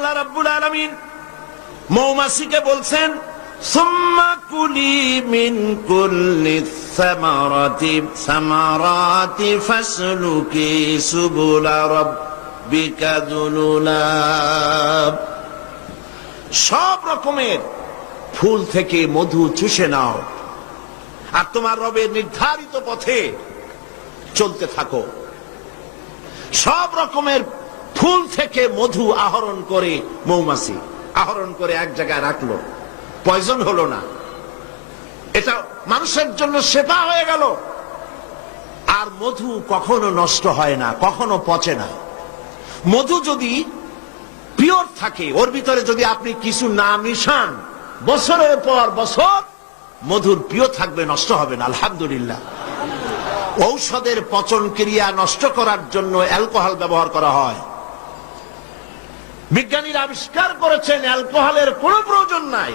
আল্লাহ রাব্বুল আলামিন মৌমাছিকে বলছেন, সুম্মা কুলি মিন কুল্লি সামারাতি ফাসলুকি সুবুলা রাব্বিকা যুলুলা। সব রকমের ফুল থেকে মধু চুষে নাও আর তোমার রবের নির্ধারিত পথে চলতে থাকো। সব রকমের ফুল থেকে মধু আহরণ করে মৌমাছি আহরণ করে এক জায়গায় রাখলো, পয়জন হলো না, এটা মানুষের জন্য সেবা হয়ে গেল। আর মধু কখনো নষ্ট হয় না, কখনো পচে না। মধু যদি পিওর থাকে, ওর ভিতরে যদি আপনি কিছু না মিশান, বছরের পর বছর মধুর পিওর থাকবে, নষ্ট হবে না। আলহামদুলিল্লাহ। ঔষধের পচন ক্রিয়া নষ্ট করার জন্য অ্যালকোহল ব্যবহার করা হয়। বিজ্ঞানীরা আবিষ্কার করেছেন অ্যালকোহলের কোনো প্রয়োজন নাই,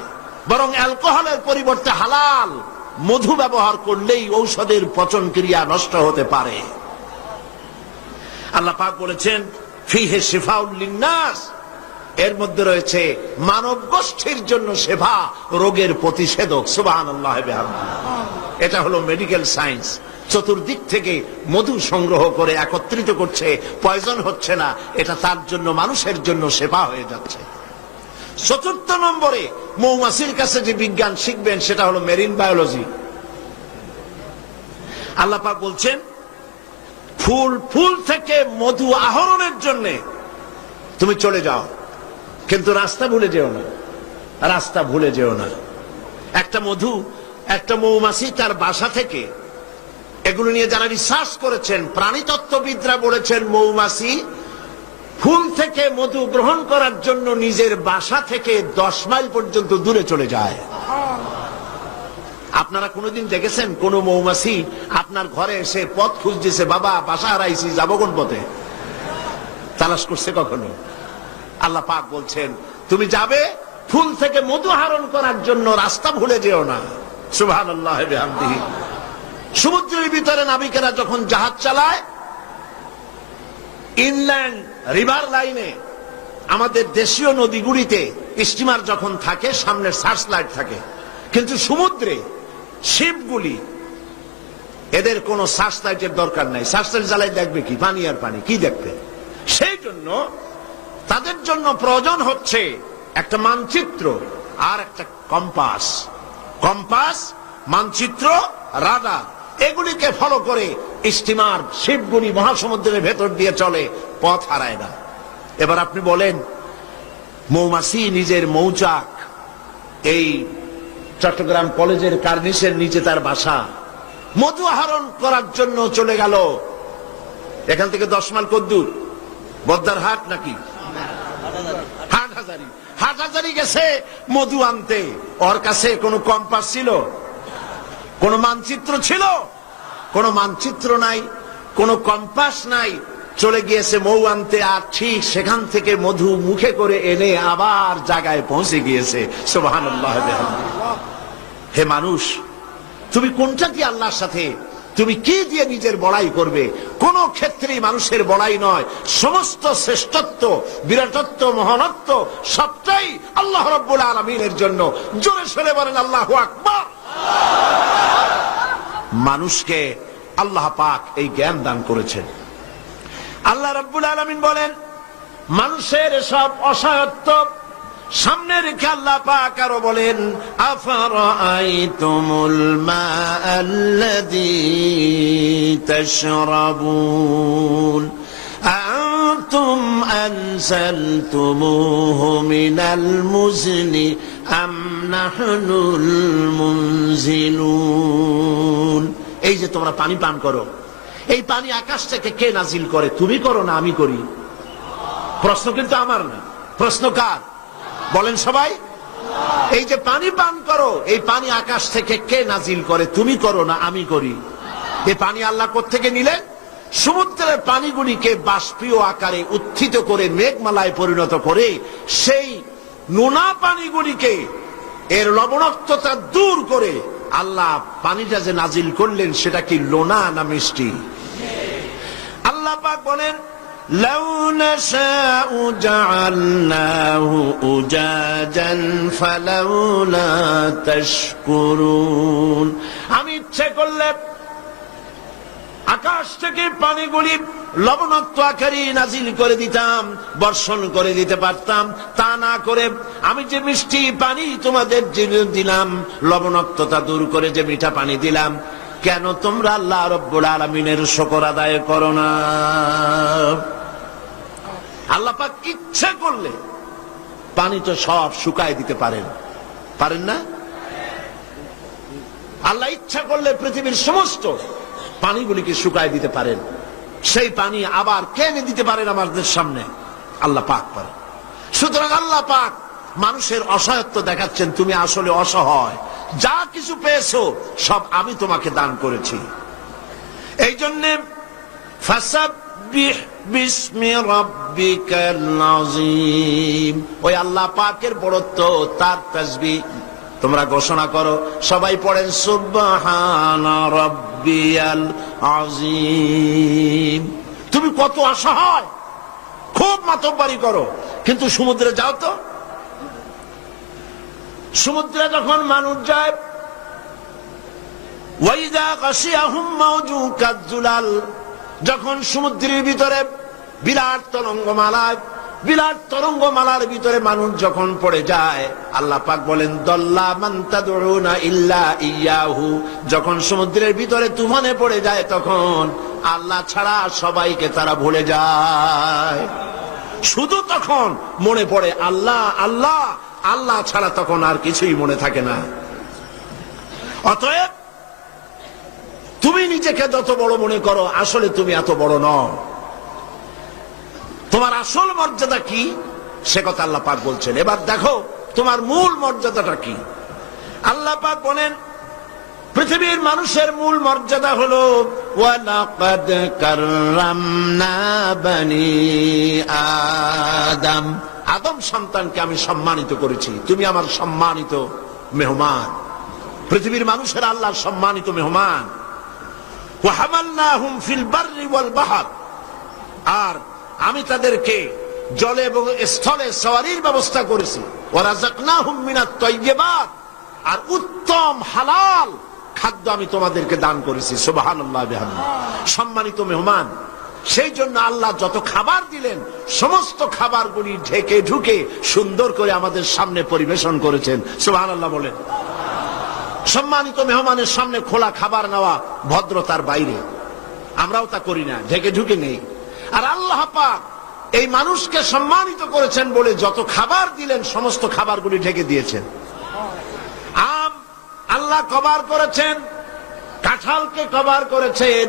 বরং অ্যালকোহলের পরিবর্তে হালাল মধু ব্যবহার করলেই ঔষধের পচন ক্রিয়া নষ্ট হতে পারে। আল্লাহ পাক বলেছেন, ফিহে শিফাউল লিন্নাস, এর মধ্যে রয়েছে মানব গোষ্ঠীর জন্য সেবা, রোগের প্রতিষেধক। সুবহানাল্লাহ বিহামদিহি। এটা হলো মেডিকেল সায়েন্স। চতুর্দিক থেকে মধু সংগ্রহ করে একত্রিত করছে, পয়জন হচ্ছে না, এটা তার জন্য, মানুষের জন্য সেবা হয়ে যাচ্ছে। চতুর্থ নম্বরে মৌমাছির কাছে যে বিজ্ঞান শিখবেন সেটা হলো মেরিন বায়োলজি। আল্লাহ পাক বলছেন, ফুল থেকে মধু আহরণের জন্য তুমি চলে যাও, কিন্তু রাস্তা ভুলে যেও না, রাস্তা ভুলে যেও না। একটা মৌমাছি তার বাসা থেকে, এগুলো নিয়ে যারা রিসার্চ করেছেন, প্রাণীতত্ত্ববিদরা বলেছেন, মৌমাছি ফুল থেকে মধু গ্রহণ করার জন্য নিজের বাসা থেকে 10 মাইল পর্যন্ত দূরে চলে যায়। আপনারা কোনোদিন দেখেছেন কোন মৌমাছি আপনার ঘরে এসে পথ খুঁজতেছে, বাবা বাসা হারাইছি, যাবো কোন পথে, তালাশ করছে কখনো? আল্লাহ পাক বলছেন, তুমি যাবে ফুল থেকে মধু আহরণ করার জন্য, রাস্তা ভুলে যেও না। সুবহানাল্লাহ বিহামদিহি। সমুদ্রের ভিতরে নাবিকেরা যখন জাহাজ চালায়, ইনল্যান্ড রিভার লাইনে, আমাদের দেশীয় নদীগুলিতে স্টিমার যখন থাকে, সামনে সার্চ লাইট থাকে, কিন্তু সমুদ্রে শিপগুলি, এদের কোন সার্চ লাইটের দরকার নাই। সার্চ লাইট জ্বালাই দেখবে কি? পানি আর পানি, কি দেখবে? সেই জন্য তাদের জন্য প্রয়োজন হচ্ছে একটা মানচিত্র আর একটা কম্পাস। কম্পাস, মানচিত্র, রাডার, এগুলিকে ফলো করে স্টিমার, শিপগুলি মহাসমুদ্রের ভেতর দিয়ে চলে, পথ হারায় না। এবার আপনি বলেন, মৌমাছি নিজের মৌচাক, এই চট্টগ্রাম কলেজের কার্নিসের নিচে তার বাসা, মধু আহরণ করার জন্য চলে গেল। এখান থেকে 10 মাইল কদ্দূর? বদ্দার হাট নাকি হাটহাজারী? হাটহাজারী গেছে মধু আনতে। ওর কাছে কোনো কম্পাস ছিল? কোন মানচিত্র ছিল? কোন মানচিত্র নাই, কোন কম্পাস নাই। চলে গিয়েছে মৌ আনতে, আর ঠিক সেখান থেকে মধু মুখে করে এনে আবার জায়গায় পৌঁছে গিয়েছে। সুবহানাল্লাহ বিহামদিহি। হে মানুষ, তুমি কোনটা দিয়ে আল্লাহর সাথে, তুমি কি দিয়ে নিজের বড়াই করবে? কোন ক্ষেত্রেই মানুষের বড়াই নয়, সমস্ত শ্রেষ্ঠত্ব, বিরাটত্ব, মহানত্ব সবটাই আল্লাহ রাব্বুল আলামিনের জন্য। জোরে সরে বলেন আল্লাহু আকবার। মানুষকে আল্লাহ পাক এই জ্ঞান দান করেছেন। আল্লাহ রাব্বুল আলামিন বলেন, মানুষের সব অসহায়ত্ব সামনে রেখে আল্লাহ পাক আরো বলেন, আফারাআইতুমুল মাআল্লাযী তাশরাবুন আনতুম আনজালতুমূহু মিনাল মুজনি আম নাহনুল মুনজিলুন। এই যে তোমরা পানি পান করো, এই পানি আকাশ থেকে কে নাজিল করে? তুমি করো না আমি করি? প্রশ্ন কিন্তু আমার না, প্রশ্ন কার? বলেন সবাই। এই যে পানি পান করো, এই পানি আকাশ থেকে কে নাজিল করে? তুমি করো না আমি করি? এই পানি আল্লাহ কোত্থেকে নিলেন? সমুদ্রের পানিগুলিকে বাষ্পীয় আকারে উত্থিত করে মেঘমালায় পরিণত করে সেই নোনা পানিগুলিকে, এর লবণাক্ততা দূর করে আল্লাহ পানিটা যে নাজিল করলেন, সেটা কি লোনা না মিষ্টি? আল্লাহ পাক বলেন, লাউ নাশাউ জাআলনাহু উজাজান ফালাউলা তাশকুরুন। আমি ইচ্ছে করলে আকাশ থেকে পানিগুলি লবণাক্ত আকারে নাজিল করে দিতাম, বর্ষণ করে দিতে পারতাম। তা না করে আমি যে মিষ্টি পানি তোমাদের দিলাম, লবণাক্ততা দূর করে যে মিঠা পানি দিলাম, কেন তোমরা আল্লাহ রাব্বুল আলামিনের শুকর আদায় করো না? আল্লাহ পাক ইচ্ছে করলে পানি তো সব শুকায় দিতে পারেন, পারেন না? আল্লাহ ইচ্ছা করলে পৃথিবীর সমস্ত পানিগুলিকে শুকায় দিতে পারেন। সেই পানি আবার কেনে দিতে পারেন আমাদের সামনে, আল্লাহ পাক পারেন। সুতরাং আল্লাহ পাক মানুষের অসহায়ত্ব দেখাচ্ছেন, তুমি আসলে অসহায়, যা কিছু পেয়েছো সব আমি তোমাকে দান করেছি। এই জন্যে ফাসাব্বিহ বিসমি রাব্বিকাল আযীম, ওই আল্লাহ পাকের বড়ত্ব, তার তাসবিহ তোমরা ঘোষণা করো। সবাই পড়েন সুবহানা রাব্বিয়াল আযীম। তুমি কত অসহায়, খুব মাতব্বরি করো, কিন্তু সমুদ্রে যাও তো। সমুদ্রে যখন মানুষ যায়, ওয়াইযা গাশিয়াহুম মাওজু কাযুলাল, যখন সমুদ্রের ভিতরে বিরাট তরঙ্গমালার ভিতরে মানুষ যখন পড়ে যায়, আল্লাহ পাক বলেন দল্লা মান তাদউনা ইল্লা ইয়াহু, যখন সমুদ্রের ভিতরে তুফানে পড়ে যায় তখন আল্লাহ ছাড়া সবাইকে তারা ভুলে যায়। শুধু তখন মনে পড়ে আল্লাহ আল্লাহ, আল্লাহ ছাড়া তখন আর কিছুই মনে থাকে না। অতএব তুমি নিজেকে যত বড় মনে করো, আসলে তুমি এত বড় নও। তোমার আসল মর্যাদা কি সে কথা আল্লাহ পাক বলছেন। এবার দেখো তোমার মূল মর্যাদাটা কি। আল্লাহ পাক বলেন পৃথিবীর মানুষের মূল মর্যাদা হলো ওয়ালাকাদ কাররামনা বনি আদম, আদম সন্তানকে আমি সম্মানিত করেছি, তুমি আমার সম্মানিত মেহমান। পৃথিবীর মানুষের আল্লাহর সম্মানিত মেহমান। ওয়া হামালনাহুম ফিল বাররি ওয়াল বাহর, আর আমি তাদেরকে জলে এবং স্থলে সওয়ারির ব্যবস্থা করেছি। ওয়া রাযাকনাহুম মিনাত তাইয়্যিবাত, আর উত্তম হালাল খাদ্য আমি তোমাদেরকে দান করেছি। সুবহানাল্লাহ বিহামদিহি, সম্মানিত মেহমান। সেই জন্য আল্লাহ যত খাবার দিলেন সমস্ত খাবারগুলি ঢেকে ঢুকে সুন্দর করে আমাদের সামনে পরিবেশন করেছেন। সুবহানাল্লাহ বলেন। সম্মানিত মেহমানের সামনে খোলা খাবার নেওয়া ভদ্রতার বাইরে, আমরাও তা করি না, ঢেকে ঢুকে নেই। আর আল্লাহ পাক এই মানুষকে সম্মানিত করেছেন বলে যত খাবার দিলেন সমস্ত খাবারগুলি ঢেকে দিয়েছেন। আম আল্লাহ কভার করেছেন, কাঁঠালকে কভার করেছেন,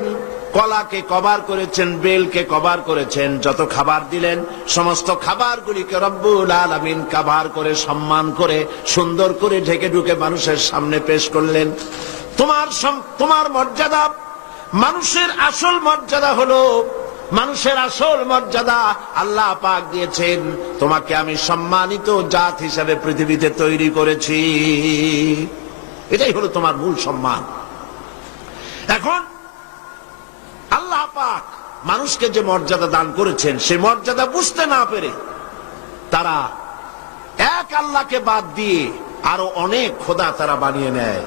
কলাকে কভার করেছেন, বেলকে কভার করেছেন। যত খাবার দিলেন সমস্ত খাবারগুলিকে রব্বুল আলামিন কভার করে, সম্মান করে, সুন্দর করে ঢেকে ঢুকে মানুষের সামনে পেশ করলেন। তোমার মর্যাদা, মানুষের আসল মর্যাদা হলো, মানুষের আসল মর্যাদা আল্লাহ পাক দিয়েছেন, তোমাকে আমি সম্মানিত জাত হিসেবে পৃথিবীতে তৈরি করেছি। এটাই হলো তোমার মূল সম্মান। এখন আল্লাহ পাক মানুষকে যে মর্যাদা দান করেছেন সেই মর্যাদা বুঝতে না পেরে তারা এক আল্লাহকে বাদ দিয়ে আরো অনেক খোদা তারা বানিয়ে নেয়।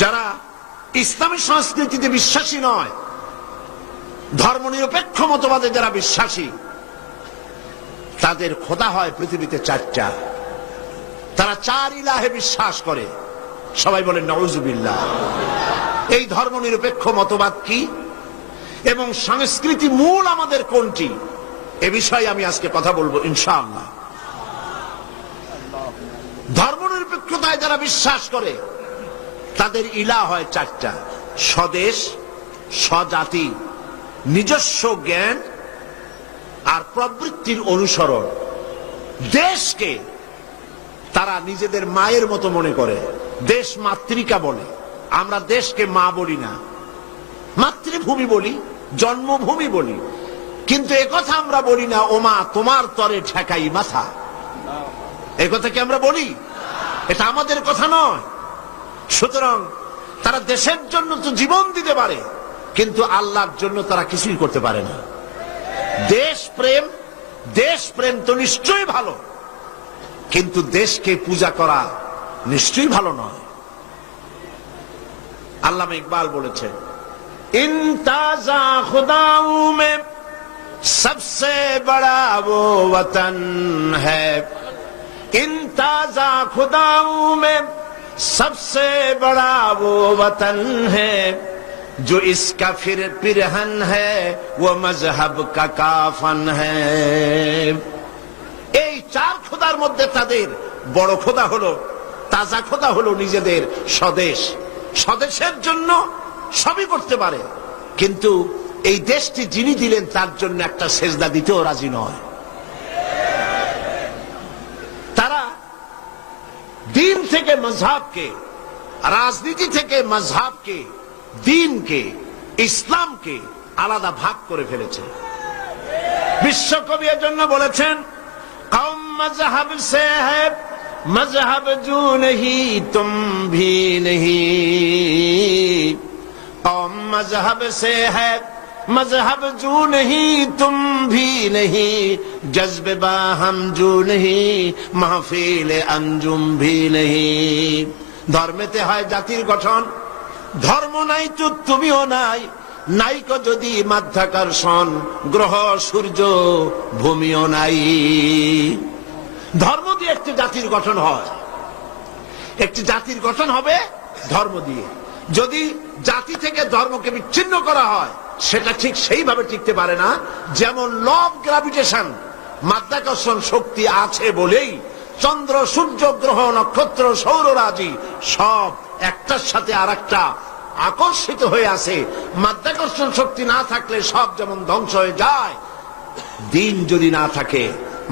যারা ইসলামী সংস্কৃতিতে বিশ্বাসী নয়, ধর্মনিরপেক্ষ মতবাদে যারা বিশ্বাসী, তাদের খোদা হয় পৃথিবীতে চারটা। তারা চার ইলাহে বিশ্বাস করে। সবাই বলেন নাউজুবিল্লাহ। এই ধর্মনিরপেক্ষ মতবাদ কি এবং সংস্কৃতি মূল আমাদের কোনটি, এ বিষয়ে আমি আজকে কথা বলবো ইনশাআল্লাহ। ধর্মনিরপেক্ষতায় যারা বিশ্বাস করে তাদের ইলাহ হয় চারটা: স্বদেশ, স্বজাতি, নিজস্ব জ্ঞান আর প্রবৃত্তির অনুসরণ। দেশকে তারা নিজেদের মায়ের মতো মনে করে, দেশ মাতৃকা বলে। আমরা দেশকে মা বলি না, মাতৃভূমি বলি, জন্মভূমি বলি, কিন্তু একথা আমরা বলি না ও মা তোমার তরে ঠেকাই মাথা। একথা কি আমরা বলি? এটা আমাদের কথা নয়। সুতরাং তারা দেশের জন্য তো জীবন দিতে পারে, কিন্তু আল্লাহর জন্য তারা কিছুই করতে পারে না। দেশ প্রেম তো নিশ্চয়ই ভালো, কিন্তু দেশকে পূজা করা নিশ্চয়ই ভালো নয়। আল্লামা ইকবাল বলেছেন, ইনতাজা খুদাউ মে सबसे बड़ा वो वतन है, इंताजा खुदाओं में सबसे बड़ा वो वतन है, जो इसका फिर पिरहन है वो मजहब का काफन है। এই চার খোদার মধ্যে তাদের বড় খোদা হলো, তাজা খোদা হলো নিজেদের স্বদেশ। স্বদেশের জন্য সবই করতে পারে, কিন্তু এই দেশটি যিনি দিলেন তার জন্য একটা সেজদা দিতেও রাজি নয়। তারা দিন থেকে মজহাবকে, রাজনীতি থেকে মজহাবকে, দিনকে, ইসলামকে আলাদা ভাগ করে ফেলেছে। বিশ্বকবি এর জন্য বলেছেন, কওম মজহব সে হ্যায় মজহব জু নহি তুম ভি নহি, কওম মজহব সে হ্যায় मजहब जू नहीं तुम भी नहीं, जज्बे बाहम जू नहीं महफिल अंजुम भी नहीं। ধর্মেতে হয় জাতির গঠন, ধর্ম নাই তো তুমিও নাই, নাইকো যদি মাধ্যাকর্ষণ গ্রহ সূর্য ভূমিও নাই। ধর্ম দিয়ে একটি জাতির গঠন হয়, একটি জাতির গঠন হবে ধর্ম দিয়ে। যদি জাতি থেকে ধর্মকে বিচ্ছিন্ন করা হয় সেটা ঠিক সেইভাবে টিকতে পারে না। যেমন ল অফ গ্রাভিটেশন, মাধ্যাকর্ষণ শক্তি আছে বলেই চন্দ্র, সূর্য, গ্রহ, নক্ষত্র, সৌররাজি সব একটার সাথে আরেকটা আকর্ষিত হয়ে আছে। মাধ্যাকর্ষণ শক্তি না থাকলে সব যেমন ধ্বংস হয়ে যায়, দিন যদি না থাকে,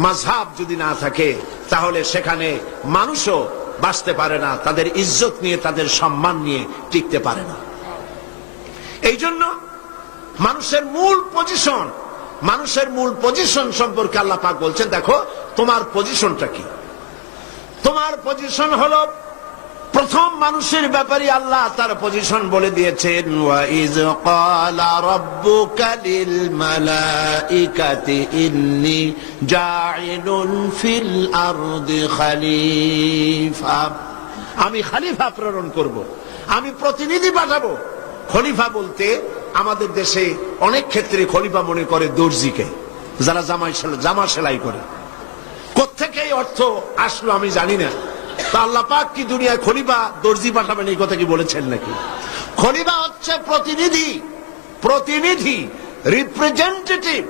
মাযহাব যদি না থাকে, তাহলে সেখানে মানুষও বাঁচতে পারে না, তাদের ইজ্জত নিয়ে, তাদের সম্মান নিয়ে টিকতে পারে না। এই জন্য মানুষের মূল পজিশন সম্পর্কে আল্লাহ পাক বলছেন, দেখো তোমার পজিশনটা কি। তোমার পজিশন হলো, প্রথম মানুষের ব্যাপারে আল্লাহ তার পজিশন বলে দিয়েছেন, ওয়া ইয ক্বালা রাব্বুকা লিল মালাইকাতি ইন্নী জাইলুন ফিল আরদি খলিফা। আমি খলিফা প্রেরণ করব, আমি প্রতিনিধি পাঠাবো। খলিফা বলতে আমাদের দেশে অনেক ক্ষেত্রে খলিফা মনে করে দর্জিকে, যারা জামা সেলাই করে। কোত্থেকে এই অর্থ আসলো আমি জানি না। তা আল্লাহ পাক কি দুনিয়ায় খলিফা দর্জি পাঠাবেন এই কথা কি বলেছেন নাকি? খলিফা হচ্ছে প্রতিনিধি, রিপ্রেজেন্টেটিভ।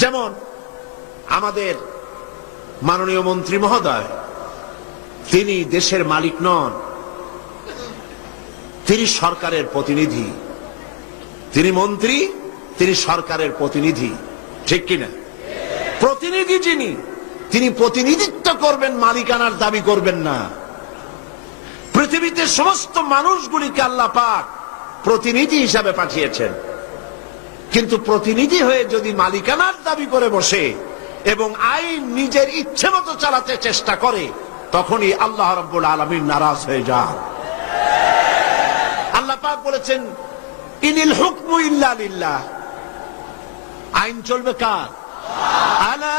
যেমন আমাদের মাননীয় মন্ত্রী মহোদয়, তিনি দেশের মালিক নন, তিনি সরকারের প্রতিনিধি। তিনি মন্ত্রী, তিনি সরকারের প্রতিনিধি, ঠিক কিনা? প্রতিনিধি যিনি, তিনি প্রতিনিধিত্ব করবেন, মালিকানার দাবি করবেন না। পৃথিবীতে সমস্ত মানুষগুলিকে আল্লাহ পাক প্রতিনিধি হিসাবে পাঠিয়েছেন, কিন্তু প্রতিনিধি হয়ে যদি মালিকানার দাবি করে বসে এবং আইন নিজের ইচ্ছে মতো চালাতে চেষ্টা করে, তখনই আল্লাহ রাব্বুল আলামিন নারাজ হয়ে যান। আল্লাহ পাক বলেছেন, ইনিল হুকমু ইল্লা লিল্লাহ। আইন চলবে কার? আলা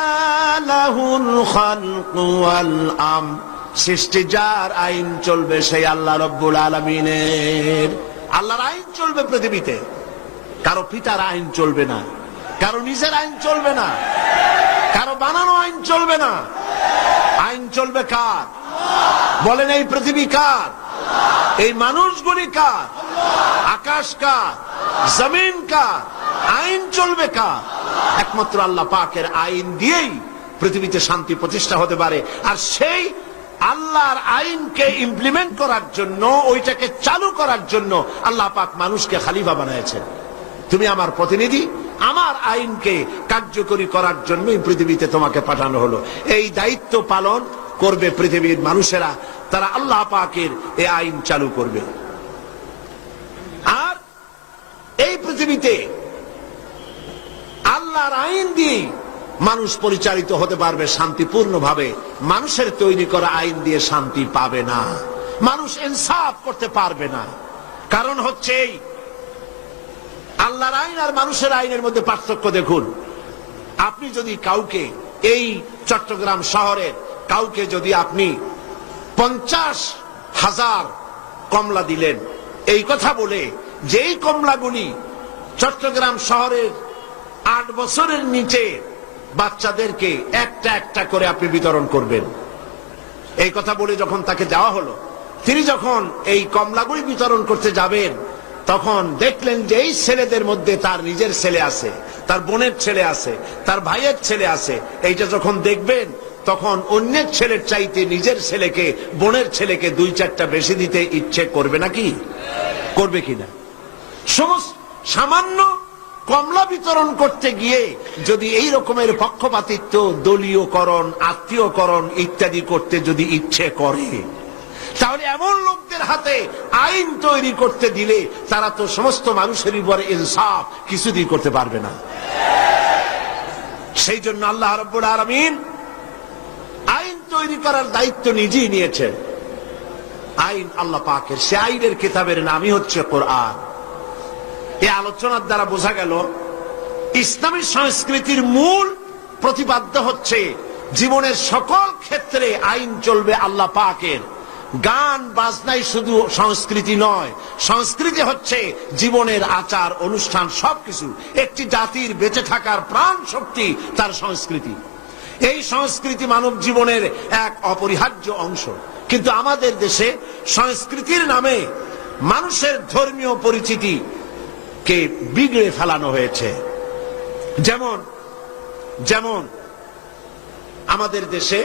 লাহুল খালকু ওয়াল আমর। সৃষ্টি যার, আইন চলবে সেই আল্লাহ রাব্বুল আলামিনের। আল্লাহর আইন চলবে পৃথিবীতে, কারো পিতার আইন চলবে না, কারো নিজের আইন চলবে না, কারো বানানো আইন চলবে না। আইন চলবে কার? বলেন, এই পৃথিবী কার? এই মানুষগুলি কার? আকাশ কার? জমিন কার? আইন চলবে কার? একমাত্র আল্লাহ পাকের আইন দিয়েই পৃথিবীতে শান্তি প্রতিষ্ঠা হতে পারে। আর সেই আল্লাহর আইনকে ইমপ্লিমেন্ট করার জন্য, ওইটাকে চালু করার জন্য আল্লাহ পাক মানুষকে খলিফা বানিয়েছেন। তুমি আমার প্রতিনিধি, আমার আইনকে কার্যকরী করার জন্যই পৃথিবীতে তোমাকে পাঠানো হলো। এই দায়িত্ব পালন করবে পৃথিবীর মানুষেরা, তারা আল্লাহ পাকের এই আইন চালু করবে। আর এই পৃথিবীতে আল্লাহর আইন দিয়ে মানুষ পরিচালিত হতে পারবে শান্তিপূর্ণ ভাবে। মানুষের তৈরি করা আইন দিয়ে শান্তি পাবে না, মানুষ ইনসাফ করতে পারবে না। কারণ হচ্ছে আল্লাহর আইন আর মানুষের আইনের মধ্যে পার্থক্য দেখুন। আপনি যদি কাউকে, এই চট্টগ্রাম শহরের কাউকে যদি আপনি 50,000 কমলা দিলেন, এই কথা বলে যেই কমলাগুলি চট্টগ্রাম শহরের 8 বছরের নিচে বাচ্চাদেরকে একটা একটা করে আপনি বিতরণ করবেন, এই কথা বলে যখন তাকে দেওয়া হলো, তিনি যখন এই কমলাগুলি বিতরণ করতে যাবেন, তখন দেখলেন যে এই ছেলেদের মধ্যে তার নিজের ছেলে আছে, তার বোনের ছেলে আছে, তার ভাইয়ের ছেলে আছে। এইটা যখন দেখবেন, তখন অন্যের ছেলের চাইতে নিজের ছেলেকে, বোনের ছেলেকে 2-4টা বেশি দিতে ইচ্ছে করবে নাকি? করবে কিনা? সামান্য কমলা বিতরণ করতে গিয়ে যদি এই রকমের পক্ষপাতিত্ব, দলীয়করণ, আত্মীয়করণ ইত্যাদি করতে যদি ইচ্ছে করে, তাহলে এমন লোকদের হাতে আইন তৈরি করতে দিলে তারা তো সমস্ত মানুষের উপরে ইনসাফ কিছুদিন করতে পারবে না। সেই জন্য আল্লাহ রাব্বুল আলামিন আইন তৈরি করার দায়িত্ব নিজেই নিয়েছেন। আইন আল্লাহ পাকের, সে আইনের কিতাবের নামই হচ্ছে কোরআন। এই আলোচনার দ্বারা বোঝা গেল ইসলামী সংস্কৃতির মূল প্রতিপাদ্য হচ্ছে জীবনের সকল ক্ষেত্রে আইন চলবে আল্লাহ পাকের। গান বাজনাই শুধু সংস্কৃতি নয়, সংস্কৃতি হচ্ছে জীবনের আচার অনুষ্ঠান, সবকিছু। একটি জাতির বেঁচে থাকার প্রাণ শক্তি তার সংস্কৃতি। এই সংস্কৃতি মানব জীবনের এক অপরিহার্য অংশ। কিন্তু আমাদের দেশে সংস্কৃতির নামে মানুষের ধর্মীয় পরিচিতি কে বিগড়ে ফেলানো হয়েছে। যেমন যেমন আমাদের দেশে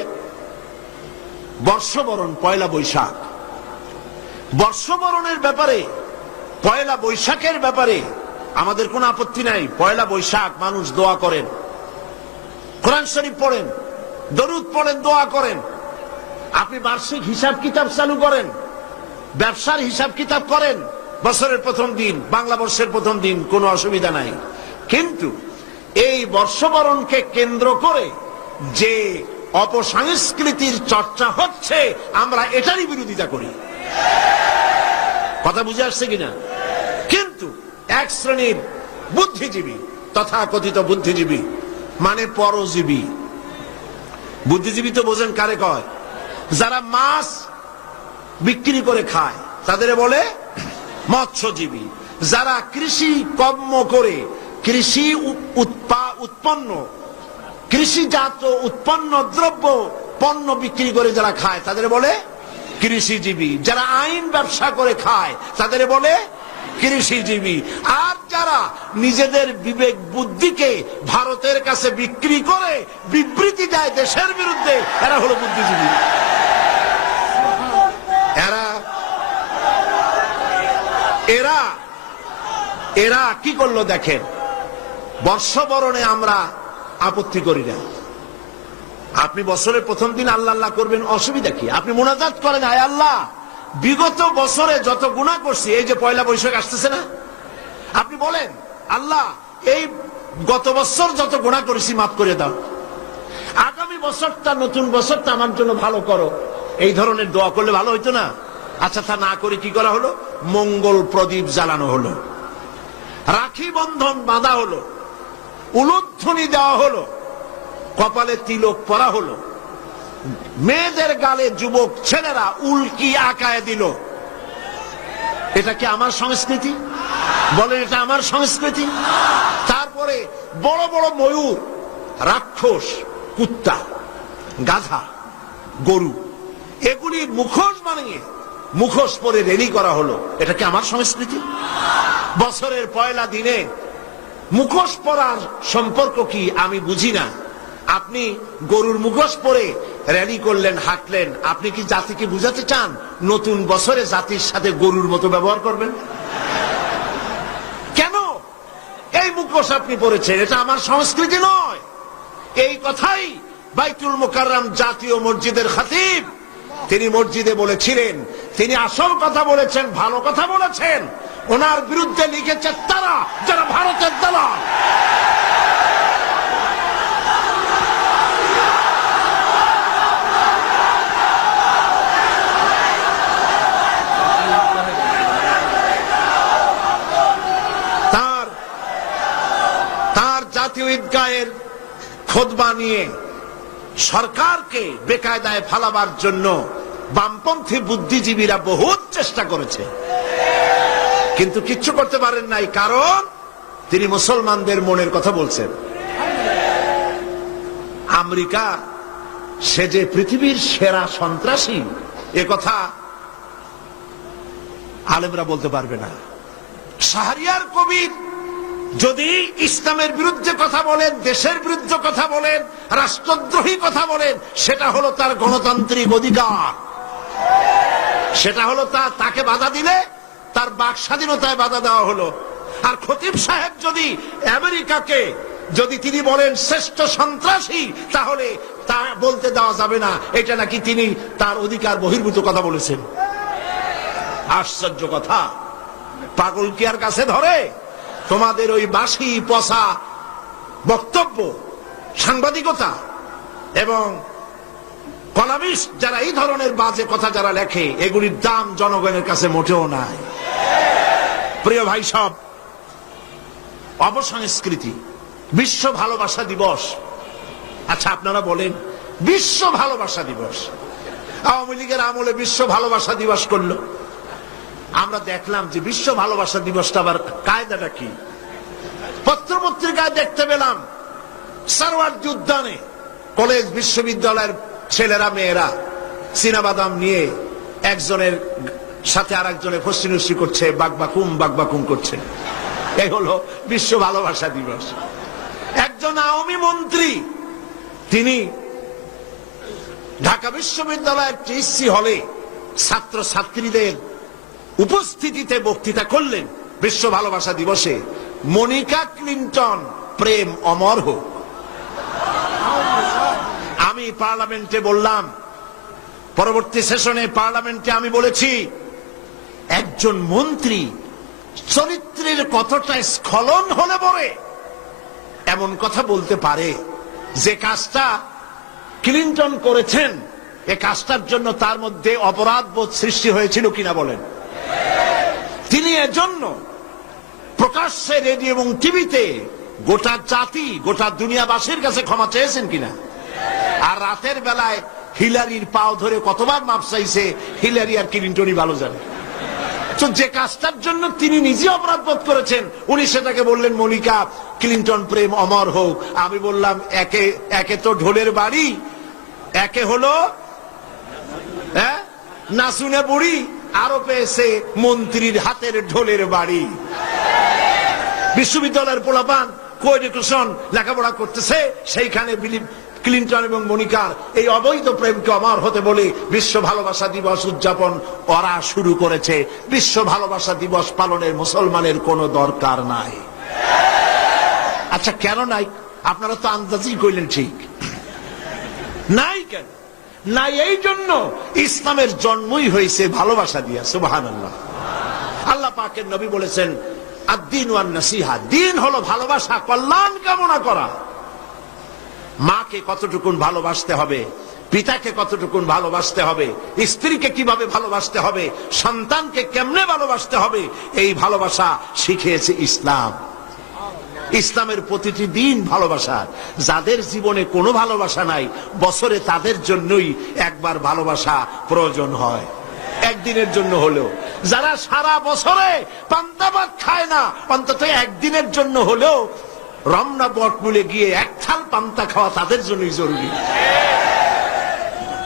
বর্ষবরণ, পয়লা বৈশাখ, বর্ষবরণের ব্যাপারে, পয়লা বৈশাখের ব্যাপারে আমাদের কোনো আপত্তি নাই। পয়লা বৈশাখ মানুষ দোয়া করেন, কোরআন শরীফ পড়েন, দরুদ পড়েন, দোয়া করেন। আপনি বার্ষিক হিসাব কিতাব চালু করেন, ব্যবসার হিসাব কিতাব করেন, বছরের প্রথম দিন, বাংলা বর্ষের প্রথম দিন, কোনো অসুবিধা নাই। কিন্তু এই বর্ষবরণকে কেন্দ্র করে যে অপসংস্কৃতির চর্চা হচ্ছে, আমরা এটারই বিরোধিতা করি। কথা বুঝে আসছে কিনা? কিন্তু এক শ্রেণীর বুদ্ধিজীবী, তথাকথিত বুদ্ধিজীবী মানে পরজীবী, বুদ্ধিজীবী তো বোঝেন কারে কয়? যারা মাছ বিক্রি করে খায় তাদের বলে মৎস্যজীবী। যারা কৃষি কর্ম করে কৃষি উৎপন্ন, কৃষিজাত উৎপন্ন দ্রব্য পণ্য বিক্রি করে যারা খায় তাদের বলে কৃষিজীবী। যারা আইন ব্যবসা করে খায় তাদের বলে কৃষিজীবী। আর যারা নিজেদের বিবেক বুদ্ধিকে ভারতের কাছে বিক্রি করে বিবৃতি দেয় দেশের বিরুদ্ধে, এরা হলো বুদ্ধিজীবী। এরা এরা কি করলো দেখেন, বর্ষবরণে আমরা আপত্তি করি না। আপনি বছরের প্রথম দিন আল্লাহ আল্লাহ করবেন, অসুবিধা কি? আপনি মুনাজাত করেন, আয় আল্লাহ, বিগত বছরে যত গুনাহ করছি, এই যে পয়লা বৈশাখ আসতেছে না, আপনি বলেন আল্লাহ এই গত বছর যত গুনাহ করেছি মাফ করে দাও, আগামী বছরটা, নতুন বছরটা আমার জন্য ভালো করো। এই ধরনের দোয়া করলে ভালো হইতো না? আচ্ছা, তা না করে কি করা হলো? মঙ্গল প্রদীপ জ্বালানো হলো, রাখি বন্ধন বাঁধা হলো, উলুধ্বনি দেওয়া হলো, কপালে তিলক পরা হলো, মেয়েদের গালে যুবক ছেলেরা উল্কি আঁকায় দিল। এটা কি আমার সংস্কৃতি? বলেন, এটা আমার সংস্কৃতি? তারপরে বড় বড় ময়ূর, রাক্ষস, কুত্তা, গাধা, গরু, এগুলি মুখোশ বানিয়ে মুখোশ পরে রেলি করা হলো। এটা কি আমার সংস্কৃতি? বছরের পয়লা দিনে মুখোশ পরার সম্পর্ক কি আমি বুঝি না। আপনি গরুর মুখোশ পরে র্যালি করলেন, হাঁটলেন, আপনি কি জাতিকে বুঝাতে চান নতুন বছরে জাতির সাথে গরুর মতো ব্যবহার করবেন? কেন এই মুখোশ আপনি পরেছেন? এটা আমার সংস্কৃতি নয়। এই কথাই বাইতুল মুকাররম জাতীয় মসজিদের খতিব তিনি মসজিদে বলেছিলেন। তিনি আসল কথা বলেছেন, ভালো কথা বলেছেন। ওনার বিরুদ্ধে লিখেছে তারা যারা ভারতের দালাল। সরকারের খোদবা নিয়ে সরকারকে বেকায়দায় ফালাবার জন্য বামপন্থী বুদ্ধিজীবীরা বহুত চেষ্টা করেছে, কিন্তু কিচ্ছু করতে পারেন নাই, কারণ তিনি মুসলমানদের মনের কথা বলছেন। আমেরিকা সে যে পৃথিবীর সেরা সন্ত্রাসী এ কথা আলেমরা বলতে পারবে না। শাহরিয়ার কবির যদি ইসলামের বিরুদ্ধে কথা বলেন, দেশের বিরুদ্ধে কথা বলেন, রাষ্ট্রদ্রোহী কথা বলেন, সেটা হলো তার গণতান্ত্রিক অধিকার, সেটা হলো তাকে বাধা দিলে তার বাক স্বাধীনতায় বাধা দেওয়া হলো। আর খতিব সাহেব যদি আমেরিকাকে যদি তিনি বলেন শ্রেষ্ঠ সন্ত্রাসী, তাহলে তা বলতে দেওয়া যাবে না এটা নাকি তিনি তার অধিকার বহির্ভূত কথা বলেছেন। আশ্চর্য কথা, পাগল কি আর কাছে ধরে? তোমাদের ওই বাসি পচা বক্তব্য, সাংবাদিকতা এবং কলামিস্ট যারা এই ধরনের বাজে কথা যারা লেখে, এগুলির দাম জনগণের কাছে মোটেও নাই। প্রিয় ভাই সব, অপসংস্কৃতি, বিশ্ব ভালোবাসা দিবস। আচ্ছা আপনারা বলেন, বিশ্ব ভালোবাসা দিবস, আওয়ামী লীগের আমলে বিশ্ব ভালোবাসা দিবস করলো। আমরা দেখলাম যে বিশ্ব ভালোবাসা দিবসটা আবার কায়দাটা কি। পত্রপত্রিকায় দেখতে পেলাম সারওয়ার্দী উদ্যানে কলেজ বিশ্ববিদ্যালয়ের ছেলেরা মেয়েরা চীনাবাদাম নিয়ে একজনের সাথে আর একজনে ফস্টিনুসি করছে, বাগবাকুম করছে। এই হলো বিশ্ব ভালোবাসা দিবস। একজন আওয়ামী মন্ত্রী তিনি ঢাকা বিশ্ববিদ্যালয়ের টিএসসি হলে ছাত্র ছাত্রীদের উপস্থিতিতে বক্তৃতা করলেন বিশ্ব ভালোবাসা দিবসে। মনিকা ক্লিনটন, প্রেম অমর হোক। আমি পার্লামেন্টে বললাম, পরবর্তী সেশনে পার্লামেন্টে আমি বলেছি, একজন মন্ত্রী চরিত্রের কতটা স্খলন হলে পরে এমন কথা বলতে পারে যে কাজটা ক্লিনটন করেছেন, এ কাজটার জন্য তার মধ্যে অপরাধ বোধ সৃষ্টি হয়েছিল কিনা বলেন। তিনি এজন্য প্রকাশ্যে রেডিও এবং টিভিতে গোটা জাতি, গোটা দুনিয়াবাসীর কাছে ক্ষমা চেয়েছেন কিনা। আর রাতের বেলায় হিলারির পাও ধরে কতবার মাপ চাইছে, হিলারি আর ক্লিনটনই ভালো জানে। তো যে কাজটার জন্য তিনি নিজে অপরাধ বোধ করেছেন, উনি সেটাকে বললেন মনিকা ক্লিনটন প্রেম অমর হোক। আমি বললাম, একে তো ঢোলের বাড়ি, একে হলো নাচুনে বুড়ি, আরো পেয়েছে মন্ত্রীর হাতের ঢোলের বাড়ি। বিশ্ববিদ্যালয়ের পোলাপান কোএডুকেশন লেখাপড়া করতেছে, সেইখানে ক্লিনটন এবং মনিকার এই অবৈধ প্রেমকে অমর হতে বলে বিশ্ব ভালোবাসা দিবস উদযাপন ওরা শুরু করেছে। বিশ্ব ভালোবাসা দিবস পালনের মুসলমানের কোনো দরকার নাই। আচ্ছা কেন নাই? আপনারা তো আন্দাজই কইলেন, ঠিক নাই। কেন নাই? এই জন্য ইসলামের জন্মই হয়েছে ভালোবাসা দিয়া। সুবহানাল্লাহ। আল্লাহ পাকের নবী বলেছেন, আদ-দীন ওয়ান নাসিহা, দিন হলো ভালোবাসা, কল্যাণ কামনা করা। মাকে কতটুকুন ভালোবাসতে হবে, পিতাকে কতটুকুন ভালোবাসতে হবে, স্ত্রীকে কিভাবে ভালোবাসতে হবে, সন্তানকে কেমনে ভালোবাসতে হবে, এই ভালোবাসা শিখিয়েছে ইসলাম। ইসলামের প্রতিটি দিন ভালোবাসা। যাদের জীবনে কোনো ভালোবাসা নাই, বছরে তাদের জন্যই একবার ভালোবাসা প্রয়োজন হয়, একদিনের জন্য হলেও। যারা সারা বছরে পান্তা ভাত খায় না, অন্তত একদিনের জন্য হলেও রমনা বটমূলে গিয়ে এক থাল পান্তা খাওয়া তাদের জন্যই জরুরি।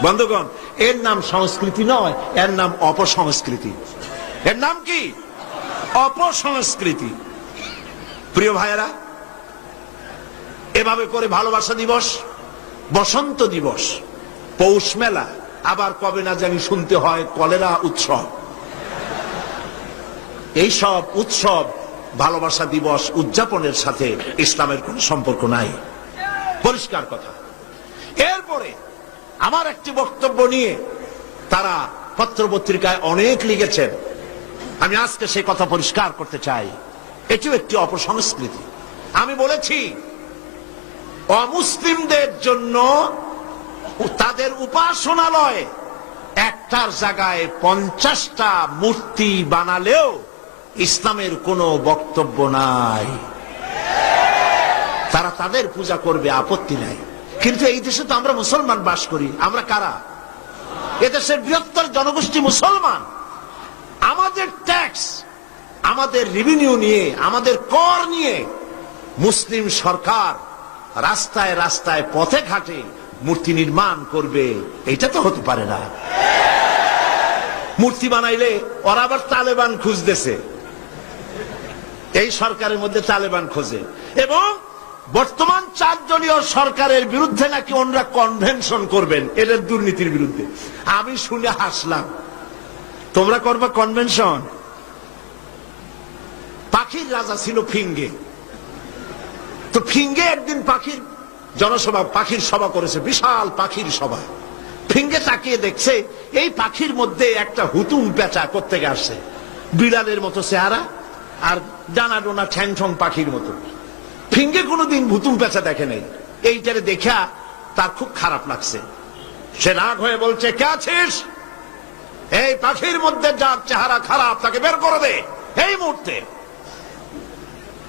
বন্ধুগণ, এর নাম সংস্কৃতি নয়, এর নাম অপসংস্কৃতি। এর নাম কি? অপসংস্কৃতি। প্রিয় ভাইয়েরা, এভাবে করে ভালোবাসা দিবস, বসন্ত দিবস, পৌষ মেলা, আবার কবে না জানি শুনতে হয় কলেরা উৎসব। এইসব উৎসব ভালোবাসা দিবস উদযাপনের সাথে ইসলামের কোন সম্পর্ক নাই, পরিষ্কার কথা। এরপরে আমার একটি বক্তব্য নিয়ে তারা পত্রপত্রিকায় অনেক লিখেছেন, আমি আজকে সেই কথা পরিষ্কার করতে চাই। এটিও একটি অপসংস্কৃতি। আমি বলেছি, অমুসলিমদের জন্য তাদের উপাসনালয় একটার জায়গায় 50টা মূর্তি বানালেও ইসলামের কোনো বক্তব্য নাই। তারা তাদের পূজা করবে, আপত্তি নাই। কিন্তু এই দেশে তো আমরা মুসলমান বাস করি। আমরা কারা? এদেশের বৃহত্তর জনগোষ্ঠী মুসলমান। আমাদের ট্যাক্স, আমাদের রেভিনিউ নিয়ে, আমাদের কর নিয়ে মুসলিম সরকার রাস্তায় রাস্তায় পথে ঘাটে মূর্তি নির্মাণ করবে, এটা তো হতে পারে না। মূর্তি বানাইলে ওরা আবার তালেবান খুঁজতেছে, এই সরকারের মধ্যে তালেবান খোঁজে। এবং বর্তমান 4 দলীয় সরকারের বিরুদ্ধে নাকি ওনারা কনভেনশন করবেন, এদের দুর্নীতির বিরুদ্ধে। আমি শুনে হাসলাম, তোমরা করবা কনভেনশন? পাখির রাজা ছিল ফিঙ্গে, তো ফিঙ্গে একদিন পাখির জনসভা, পাখির সভা করেছে, বিশাল পাখির সভা। ফিঙ্গে তাকিয়ে দেখছে এই পাখির মধ্যে একটা হুতুম পেঁচা কোত্থেকে আসছে, বিড়ালের মতো চেহারা আর ডানা ডোনা ঠ্যাং ঠং পাখির মতো। ফিঙ্গে কোনোদিন হুতুম পেঁচা দেখে নাই। এইটারে দেখা তার খুব খারাপ লাগছে। সে রাগ হয়ে বলছে, কে আছিস? এই পাখির মধ্যে যার চেহারা খারাপ তাকে বের করে দে এই মুহূর্তে।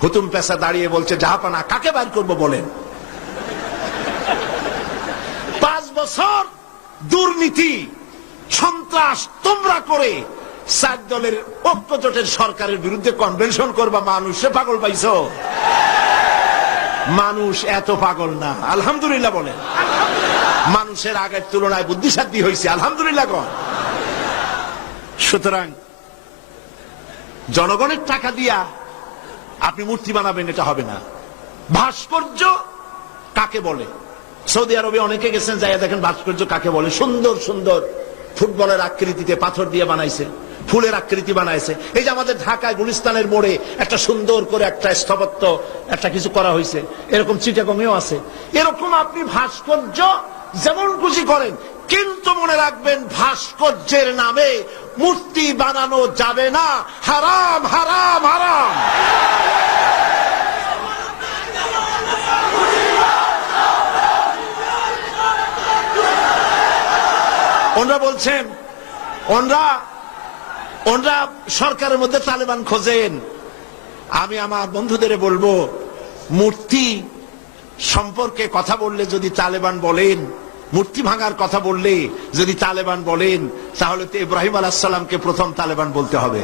হুতুম পেঁচা দাঁড়িয়ে বলছে, জাহাপানা কাকে বের করবো বলেন? 5 বছর দুর্নীতি সন্ত্রাস তোমরা করে 4 দলের ঐক্যজোটের সরকারের বিরুদ্ধে কনভেনশন করবা? মানুষে পাগল পাইছো? মানুষ এত পাগল না, আলহামদুলিল্লাহ বলেন। মানুষের আগের তুলনায় বুদ্ধিসাধ্য হয়েছে, আলহামদুলিল্লাহ কর। সুতরাং জনগণের টাকা দিয়া আপনি মূর্তি বানাবেন, এটা হবে না। ভাস্কর্য কাকে বলে? সৌদি আরবে অনেকে গেছেন, যাইয়া দেখেন ভাস্কর্য কাকে বলে। সুন্দর সুন্দর ফুটবলের আকৃতিতে পাথর দিয়ে বানাইছে, ফুলের আকৃতি বানাইছে। এই যে আমাদের ঢাকায় গুলিস্তানের মোড়ে একটা সুন্দর করে একটা স্থাপত্য একটা কিছু করা হয়েছে, এরকম চিটাগংয়েও আছে। এরকম আপনি ভাস্কর্য যেমন খুশি করেন, কিন্তু মনে রাখবেন ভাস্কর্যের নামে মূর্তি বানানো যাবে না। হারাম, হারাম, হারাম। ওনারা বলছেন, ওনারা সরকারের মধ্যে তালেবান খোঁজেন। আমি আমার বন্ধুদের বলবো, মূর্তি সম্পর্কে কথা বললে যদি তালেবান বলেন, মূর্তি ভাঙার কথা বললে যদি তালেবান বলেন, তাহলে তো ইব্রাহিম আলাইহিস সালামকে প্রথম তালেবান বলতে হবে।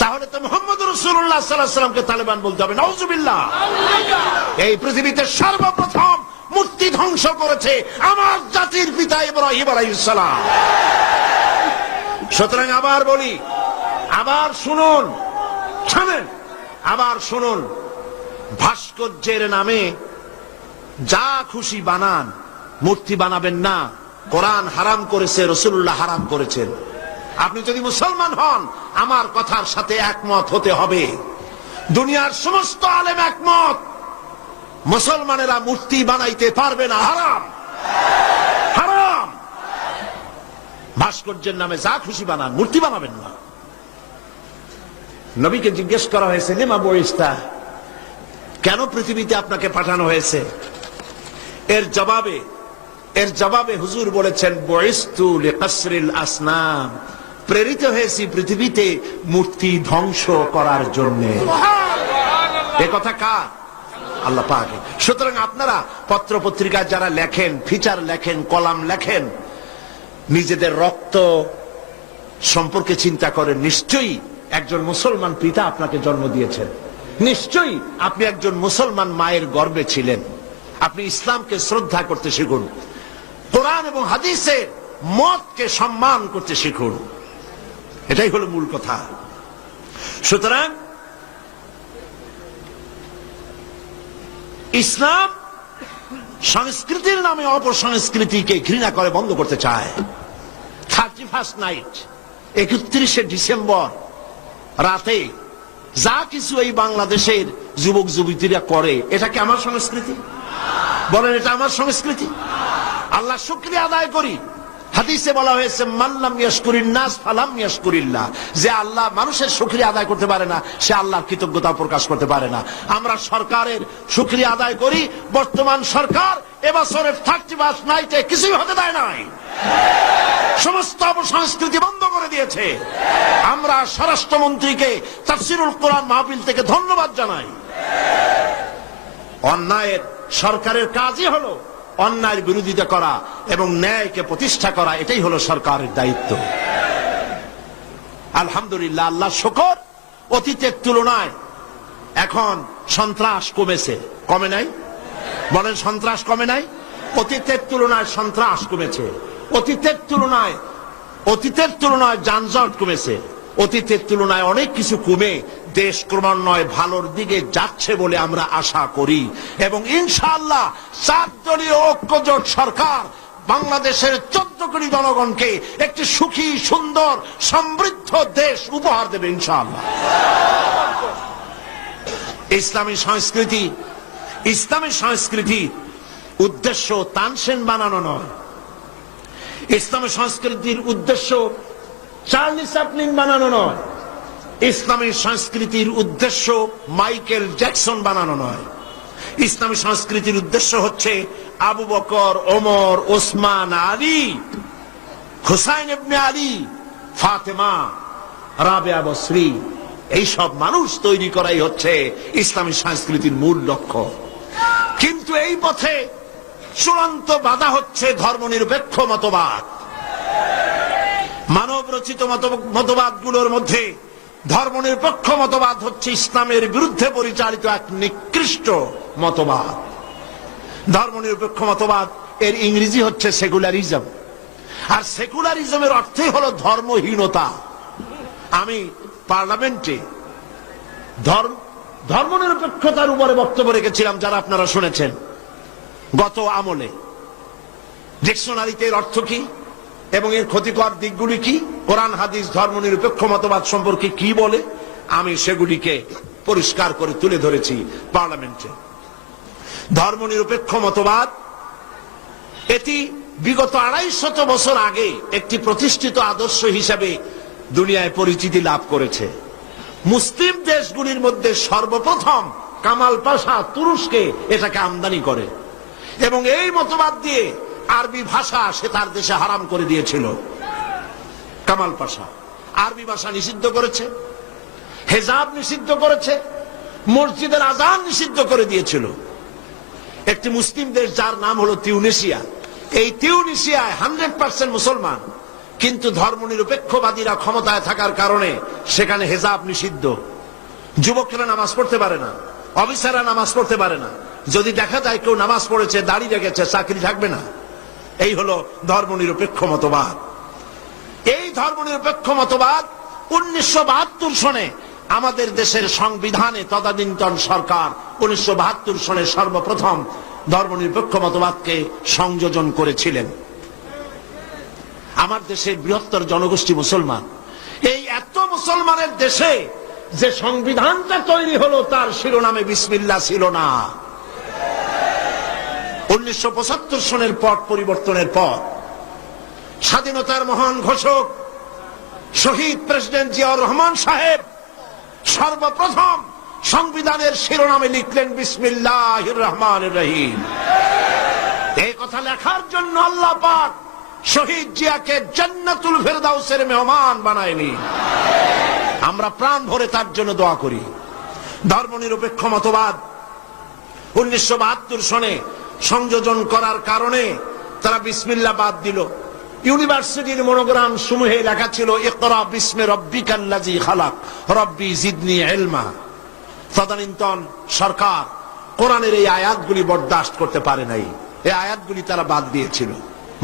তাহলে তো মুহাম্মদ রাসূলুল্লাহ সাল্লাল্লাহু আলাইহি ওয়াসাল্লামকে তালেবান বলতে হবে। নাউজুবিল্লাহ। এই পৃথিবীতে সর্বপ্রথম মূর্তি ধ্বংস করেছে আমার জাতির পিতা ইব্রাহিম আলাইহিস সালাম। সুতরাং আবার বলি, আবার শুনুন, শুনেন, আবার শুনুন, ভাস্কর্যের নামে যা খুশি বানান, মূর্তি বানাবেন না। কোরআন হারাম করেছে, রাসূলুল্লাহ হারাম করেছেন। আপনি যদি মুসলমান হন, আমার কথার সাথে একমত হতে হবে। দুনিয়ার সমস্ত আলেম একমত, মুসলমানেরা মূর্তি বানাইতে পারবে না, হারাম, হারাম। ভাস্কর্যের নামে যা খুশি বানান, মূর্তি বানাবেন না। নবীকে জিজ্ঞেস করা হয়েছে, লিমা বুইস্তা, কেন পৃথিবীতে আপনাকে পাঠানো হয়েছে? এর জবাবে হুজুর বলেছেন, বুইস্তু লিকাসরিল আসনাম, প্রেরিত হয়েছি পৃথিবীতে মূর্তি ধ্বংস করার জন্য। এ কথা কার? আল্লাহ পাক। সুতরাং আপনারা পত্র পত্রিকা যারা লেখেন, ফিচার লেখেন, কলাম লেখেন, নিজেদের রক্ত সম্পর্কে চিন্তা করেন। নিশ্চয়ই একজন মুসলমান পিতা আপনাকে জন্ম দিয়েছেন, নিশ্চয়ই আপনি একজন মুসলমান মায়ের গর্ভে ছিলেন। আপনি ইসলামকে শ্রদ্ধা করতে শিখুন, কোরআন এবং হাদিসের মতকে সম্মান করতে শিখুন। এটাই হলো মূল কথা। সুতরাং ইসলাম সংস্কৃতির নামে অপসংস্কৃতিকে ঘৃণা করে বন্ধ করতে চায়। 31st নাইট, 31শে ডিসেম্বর রাতে যা কিছু এই বাংলাদেশের যুবক যুবতীরা করে, এটা কি আমার সংস্কৃতি? বলেন, এটা আমার সংস্কৃতি? আল্লাহ শুকরিয়া আদায় করি। হাদিসে বলা হয়েছে, মাল্লাম ইয়াশকুরিন নাস ফালাম ইয়াশকুরিল্লাহ, যে আল্লাহ মানুষের শুকরিয়া আদায় করতে পারে না, সে আল্লাহর কৃতজ্ঞতা প্রকাশ করতে পারে না। আমরা সরকারের শুকরিয়া আদায় করি। বর্তমান সরকার এবছরের 31st নাইটে কিছুই হতে দেয় নাই, সমস্ত অপসংস্কৃতি বন্ধ করে দিয়েছে। আমরা স্বরাষ্ট্রমন্ত্রীকে তাফসিরুল কোরআন মাহফিল থেকে ধন্যবাদ জানাই। অন্যায়ের সরকারের কাজই হলো অন্যায়ের বিরোধিতা করা এবং ন্যায়কে প্রতিষ্ঠা করা, এটাই হলো সরকারের দায়িত্ব। আলহামদুলিল্লাহ, আল্লাহ শুকর, অতীতের তুলনায় এখন সন্ত্রাস কমেছে। কমে নাই? বলেন, সন্ত্রাস কমে নাই? অতীতের তুলনায় সন্ত্রাস কমেছে। অতীতের তুলনায় যানজট কমেছে। অতীতের তুলনায় অনেক কিছু কমে দেশ ক্রমান্বয়ে ভালোর দিকে যাচ্ছে বলে আমরা আশা করি। এবং ইনশাআল্লাহ 4 দলীয় ঐক্যজোট সরকার বাংলাদেশের 14 কোটি জনগণকে একটি সুখী, সুন্দর, সমৃদ্ধ দেশ উপহার দেবে ইনশাআল্লাহ। ইসলামী সংস্কৃতি উদ্দেশ্য তানসেন বানানো নয়। ইসলামী সংস্কৃতির উদ্দেশ্য চার্লি চ্যাপলিন বানানো নয়। ইসলামী সংস্কৃতির উদ্দেশ্য মাইকেল জ্যাকসন বানানো নয়। ইসলামী সংস্কৃতির উদ্দেশ্য হচ্ছে আবু বকর, ওমর, ওসমান, আলী, হুসাইন ইবনে আলী, ফাতেমা, রাবেয়া বসরি, এইসব মানুষ তৈরি করাই হচ্ছে ইসলামী সংস্কৃতির মূল লক্ষ্য। কিন্তু এই পথে চূড়ান্ত বাধা হচ্ছে ধর্মনিরপেক্ষ মতবাদ। মানব রচিত মতবাদগুলোর মধ্যে ধর্মনিরপেক্ষ মতবাদ হচ্ছে ইসলামের বিরুদ্ধে পরিচালিত এক নিকৃষ্ট মতবাদ। ধর্মনিরপেক্ষ মতবাদ এর ইংরেজি হচ্ছে সেকুলারিজম, আর সেকুলারিজমের অর্থই হলো ধর্মহীনতা। আমি পার্লামেন্টে ধর্মনিরপেক্ষতার উপরে বক্তব্য রেখেছিলাম, যারা আপনারা শুনেছেন। গত আমলে ডিকশনারিতে এর অর্থ কি এবং এর ক্ষতিকর দিকগুলি কি, কোরআন হাদিস ধর্মনিরপেক্ষ মতবাদ সম্পর্কে কি বলে, আমি সেগুলিকে পরিষ্কার করে তুলে ধরেছি পার্লামেন্টে। ধর্মনিরপেক্ষ মতবাদ এটি বিগত 250 বছর আগে একটি প্রতিষ্ঠিত আদর্শ হিসাবে দুনিয়ায় পরিচিতি লাভ করেছে। মুসলিম দেশগুলির মধ্যে সর্বপ্রথম কামাল পাশা তুরস্কে এটাকে আমদানি করে এবং এই মতবাদ দিয়ে আরবি ভাষা সে তার দেশে হারাম করে দিয়েছিল। কামাল পাশা আরবি ভাষা নিষিদ্ধ করেছে, হেজাব নিষিদ্ধ করেছে, মসজিদের আজান নিষিদ্ধ করে দিয়েছিল। একটি মুসলিম দেশ যার নাম হলো তিউনিসিয়া, এই তিউনিসিয়ায় 100% মুসলমান, কিন্তু ধর্মনিরপেক্ষবাদীরা ক্ষমতায় থাকার কারণে সেখানে হেজাব নিষিদ্ধ। যুবকরা নামাজ পড়তে পারে না, অফিসাররা নামাজ পড়তে পারে না। যদি দেখা যায় কেউ নামাজ পড়েছে, দাড়ি রেখেছে, চাকরি থাকবে না। এই হলো ধর্মনিরপেক্ষ মতবাদ। এই ধর্মনিরপেক্ষ মতবাদ 1972 সনে আমাদের দেশের সংবিধানে তদানীন্তন সরকার 1972 সনে সর্বপ্রথম ধর্মনিরপেক্ষ মতবাদকে সংযোজন করেছিলেন। আমার দেশের বৃহত্তর জনগোষ্ঠী মুসলমান। এই এত মুসলমানের দেশে যে সংবিধানটা তৈরি হলো তার শিরোনামে বিসমিল্লাহ ছিল না। 1975 সনের পট পরিবর্তনের পর স্বাধীনতার মহান ঘোষক শহীদ প্রেসিডেন্ট জিয়াউর রহমান সাহেব সর্বপ্রথম সংবিধানের শিরোনামে লিখলেন বিসমিল্লাহির রহমানির রহিম। এই কথা লেখার জন্য আল্লাহ পাক শহীদ জিয়াকে জান্নাতুল ফেরদাউসের মেহমান বানায়নি। আমরা প্রাণ ভরে তার জন্য দোয়া করি। ধর্মনিরপেক্ষ মতবাদ 1972 সনে সংযোজন করার কারণে তারা বিসমিল্লাহ বাদ দিল। ইউনিভার্সিটির মনোগ্রাম সমূহে লেখা ছিল ইকরা বিসমি রাব্বিকাল্লাযী খালাক রব্বি জিদনি ইলমা। তদানীন্তন সরকার কোরআনের এই আয়াতগুলি বরদাস্ত করতে পারে নাই, এই আয়াতগুলি তারা বাদ দিয়েছিল।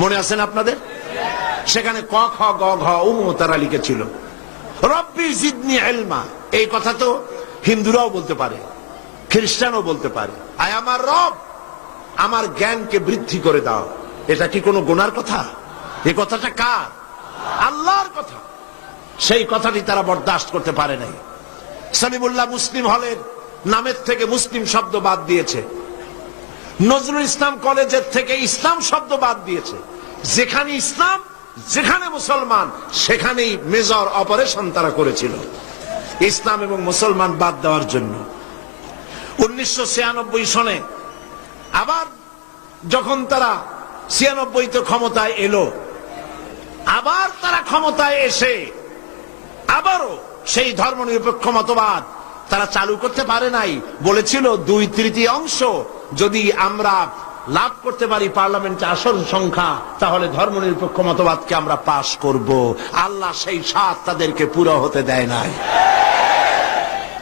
মনে আছেন আপনাদের? সেখানে ক খ গ ঘ উম তারা লিখেছিল রব্বি জিদনি ইলমা। এই কথা তো হিন্দুরাও বলতে পারে, খ্রিস্টানও বলতে পারে, আয় আমার রব আমার জ্ঞানকে বৃদ্ধি করে দাও। এটা কি কোনো গুনার কথা? এই কথাটা কার? আল্লাহর কথা। সেই কথাটি তারা বরদাস্ত করতে পারে নাই। সলিমুল্লাহ মুসলিম হলের নামের থেকে মুসলিম শব্দ বাদ দিয়েছে। নজরুল ইসলাম কলেজের থেকে ইসলাম শব্দ বাদ দিয়েছে। যেখানে ইসলাম, যেখানে মুসলমান, সেখানেই মেজর অপারেশন তারা করেছিল ইসলাম এবং মুসলমান বাদ দেওয়ার জন্য। 1996 সনে আবার যখন তারা 96তে ক্ষমতায় এলো, আবার তারা ক্ষমতায় এসে আবারও সেই ধর্মনিরপেক্ষ মতবাদ তারা চালু করতে পারে নাই। বলেছিল 2/3 যদি আমরা লাভ করতে পারি পার্লামেন্টে আসন সংখ্যা, তাহলে ধর্মনিরপেক্ষ মতবাদকে আমরা পাশ করব। আল্লাহ সেই সাথ তাদেরকে পুরো হতে দেয় নাই।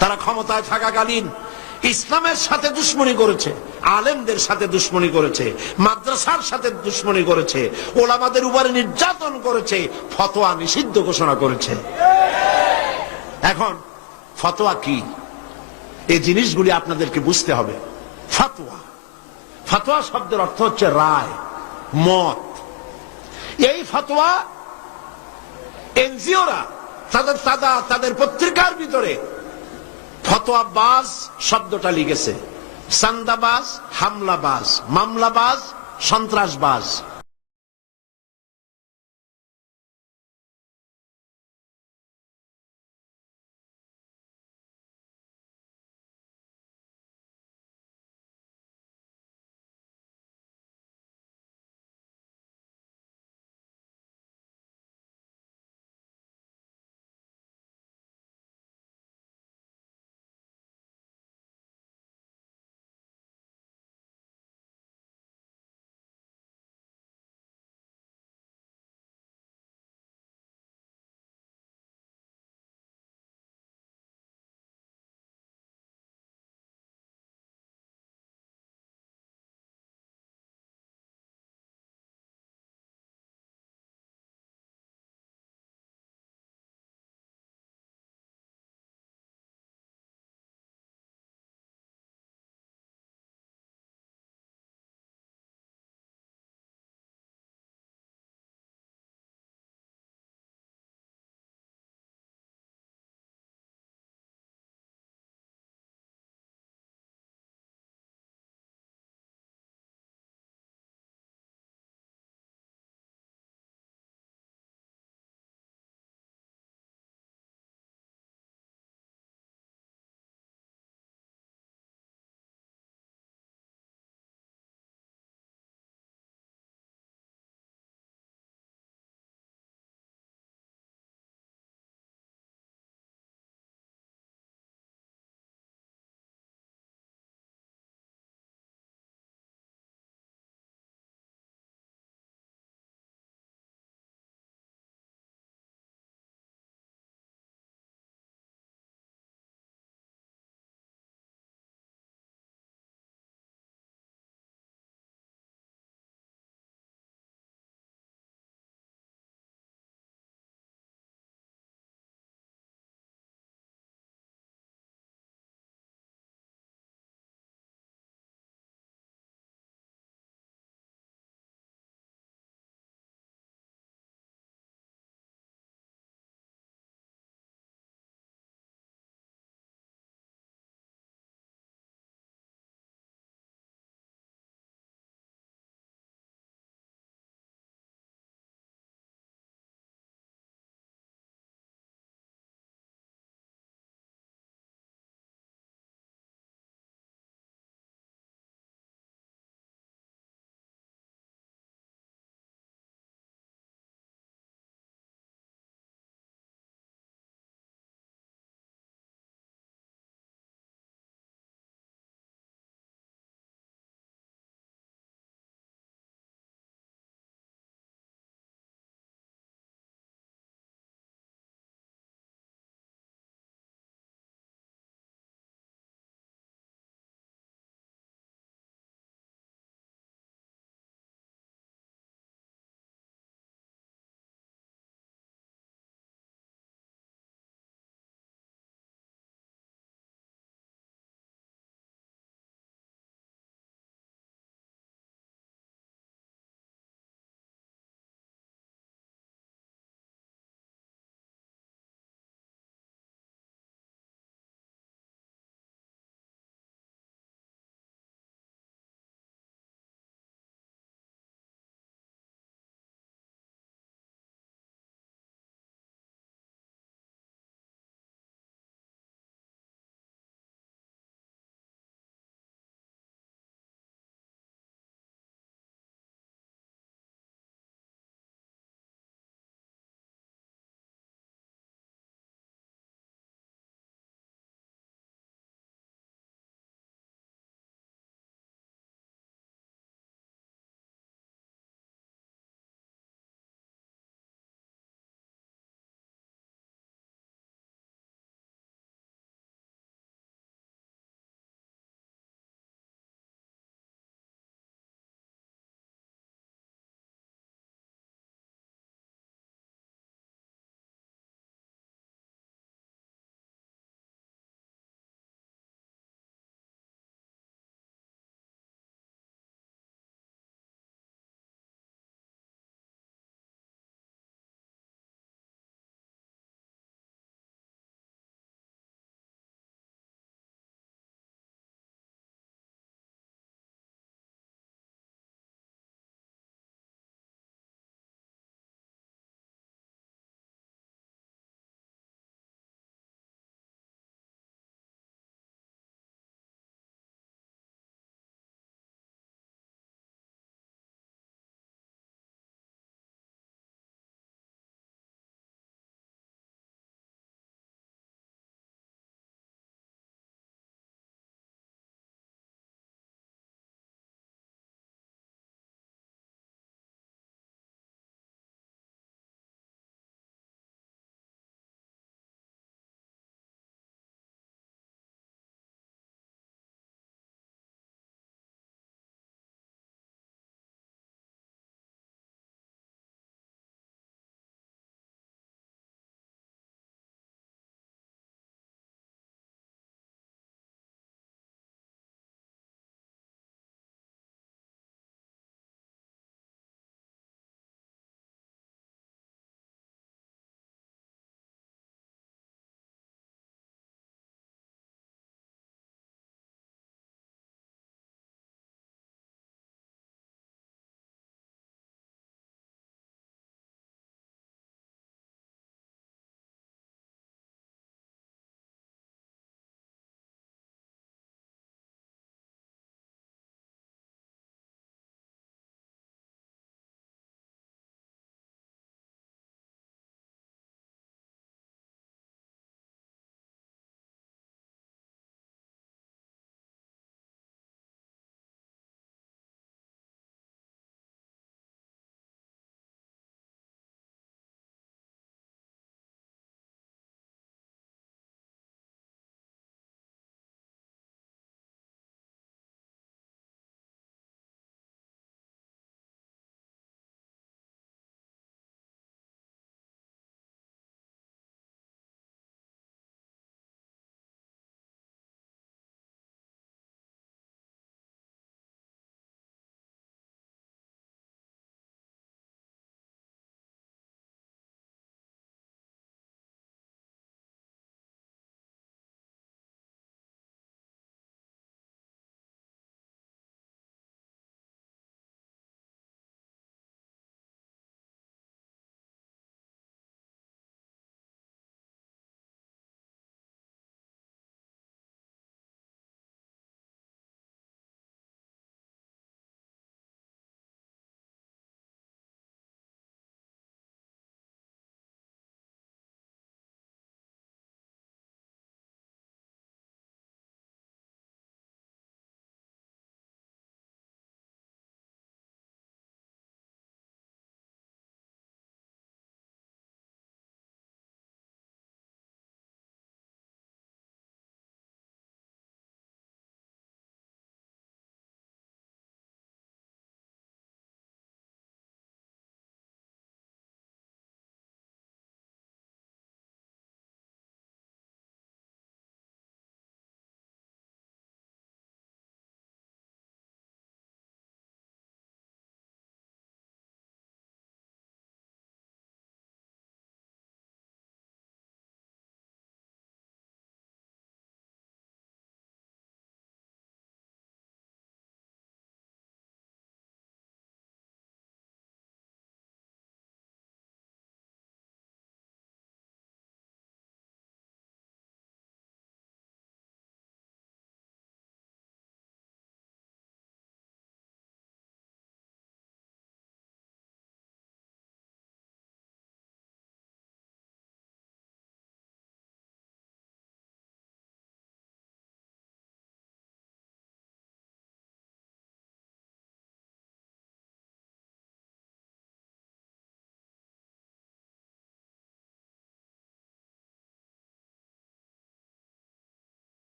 তারা ক্ষমতায় থাকাকালীন ইসলামের সাথে দুশ্মনী করেছে, আলেমদের সাথে দুশ্মনী করেছে, মাদ্রাসার সাথে দুশ্মনী করেছে, ওলামাদের উপরে নির্যাতন করেছে, ফতোয়া নিষিদ্ধ ঘোষণা করেছে। এখন ফতোয়া কি, এই জিনিসগুলি আপনাদেরকে বুঝতে হবে। ফতোয়া, ফতোয়া শব্দের অর্থ হচ্ছে রায়, মত। এই ফতোয়া এনজিওরা তাদের পত্রিকার ভিতরে ফতোয়াবাজ শব্দটা লিখেছে। চান্দাবাজ, হামলাবাজ, মামলাবাজ, সন্ত্রাসবাজ,